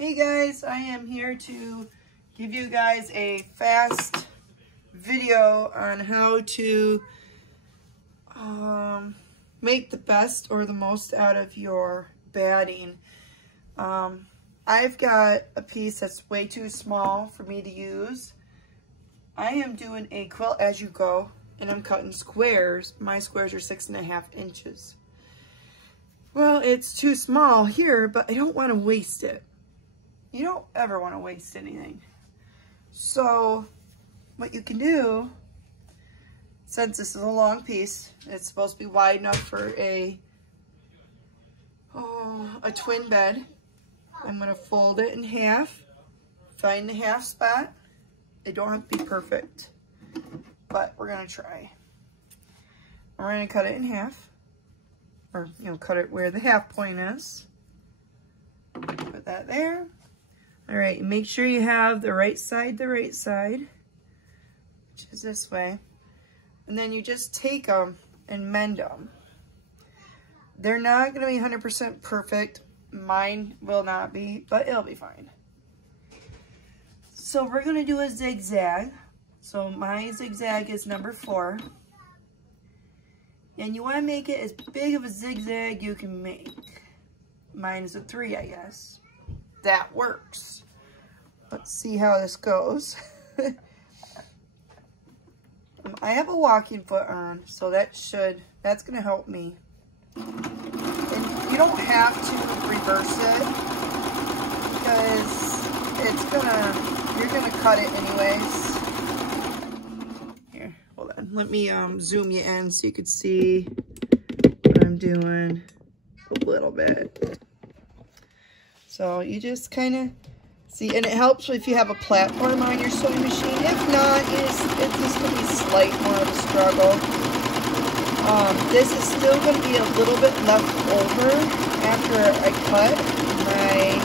Hey guys, I am here to give you guys a fast video on how to make the best or the most out of your batting. I've got a piece that's way too small for me to use. I am doing a quilt as you go, and I'm cutting squares. My squares are 6.5 inches. Well, it's too small here, but I don't want to waste it. You don't ever want to waste anything. So what you can do, since this is a long piece, it's supposed to be wide enough for a twin bed. I'm going to fold it in half, find the half spot. They don't have to be perfect, but we're going to try. We're going to cut it in half, or cut it where the half point is. Put that there. All right, make sure you have the right side, which is this way. And then you just take them and mend them. They're not going to be 100% perfect. Mine will not be, but it'll be fine. So we're going to do a zigzag. So my zigzag is number 4. And you want to make it as big of a zigzag you can make. Mine is a 3, I guess. That works. Let's see how this goes. I have a walking foot on, so that's going to help me. And you don't have to reverse it, because you're gonna cut it anyways. Here, hold on. Let me zoom you in so you can see what I'm doing a little bit. So you just kind of see, and it helps if you have a platform on your sewing machine. If not, it's just going to be slight more of a struggle. This is still going to be a little bit left over after I cut my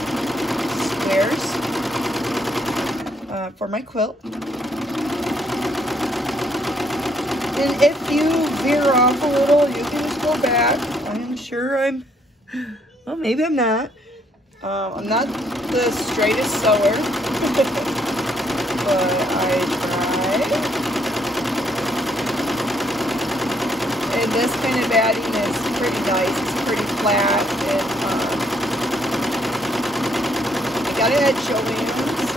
squares for my quilt. And if you veer off a little, you can just go back. I'm sure well, maybe I'm not. I'm not the straightest sewer, but I try. And this kind of batting is pretty nice. It's pretty flat. And I gotta add Joann's.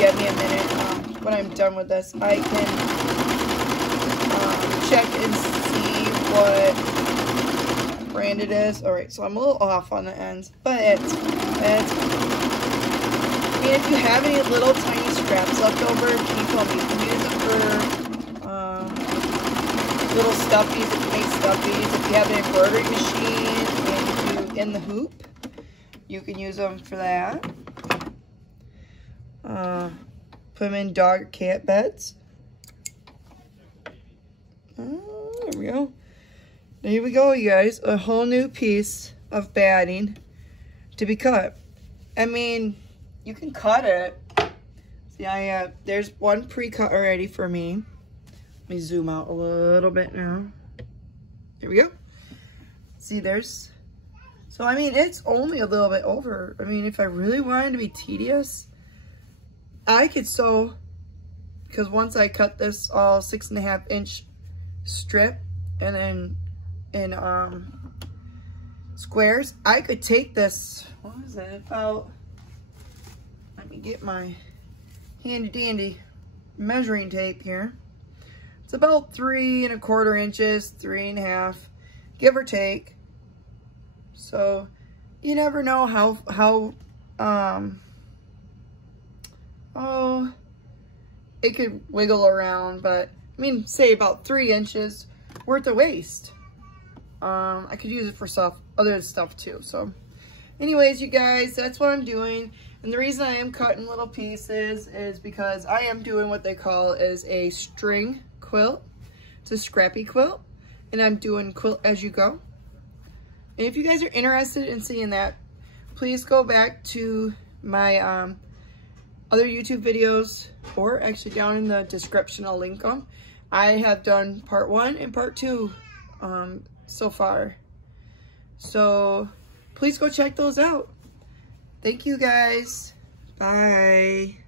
Give me a minute. When I'm done with this, I can check and see what brand it is. Alright, so I'm a little off on the ends, but it's I mean, if you have any little tiny scraps left over, keep them. You can use it for little stuffies if you make stuffies. If you have an embroidery machine and you do in the hoop, you can use them for that. Put them in dog or cat beds. There we go. There we go, you guys. A whole new piece of batting to be cut. I mean, you can cut it. See, there's one pre-cut already for me. Let me zoom out a little bit now. There we go. See, so I mean, it's only a little bit over. I mean, if I really wanted to be tedious, I could sew, because once I cut this all 6.5 inch strip and then in squares, I could take this, what is it, about, let me get my handy dandy measuring tape here. It's about 3¼ inches, 3.5, give or take. So you never know how it could wiggle around, but I mean, say about 3 inches worth of waste. I could use it for other stuff too. So anyways, you guys, that's what I'm doing. And the reason I am cutting little pieces is because I am doing what they call is a string quilt. It's a Scrappy quilt, and I'm doing quilt as you go. And if you guys are interested in seeing that, please go back to my other YouTube videos, or actually down in the description, I'll link them. I have done part 1 and part 2 so far. So please go check those out. Thank you guys. Bye.